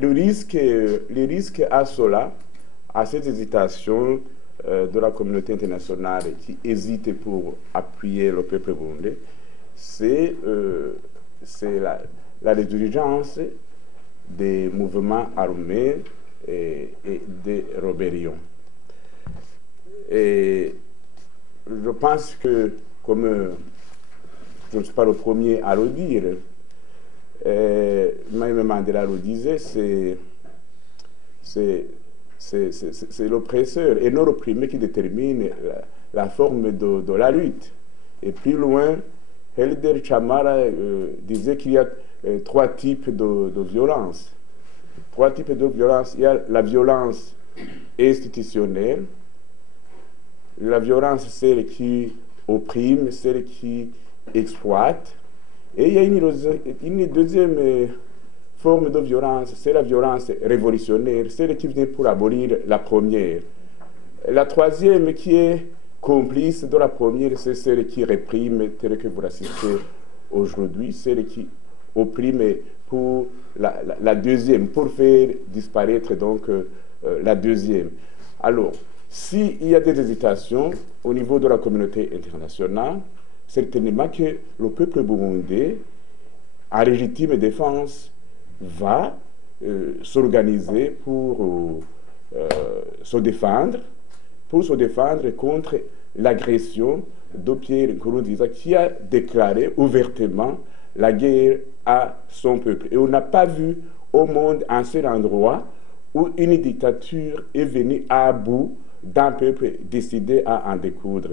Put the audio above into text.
le risque à cela, à cette hésitation de la communauté internationale qui hésite pour appuyer le peuple burundais, c'est la résurgence des mouvements armés et des rébellions. Et je pense que, comme je ne suis pas le premier à le dire, même Mandela le disait, c'est l'oppresseur et non l'opprimé qui détermine la forme de la lutte. Et plus loin, Helder Chamara disait qu'il y a trois types de violence. Trois types de violence. Il y a la violence institutionnelle, la violence, celle qui opprime, celle qui exploite. Et il y a une deuxième forme de violence, c'est la violence révolutionnaire, celle qui vient pour abolir la première. La troisième qui est complice de la première, c'est celle qui réprime, telle que vous l'assistez aujourd'hui, celle qui opprime pour la deuxième, pour faire disparaître donc la deuxième. Alors, s'il y a des hésitations au niveau de la communauté internationale, certainement que le peuple burundais, en légitime défense, va s'organiser pour se défendre contre l'agression de Pierre Nkurunziza qui a déclaré ouvertement la guerre à son peuple. Et on n'a pas vu au monde un seul endroit où une dictature est venue à bout d'un peuple décidé à en découdre.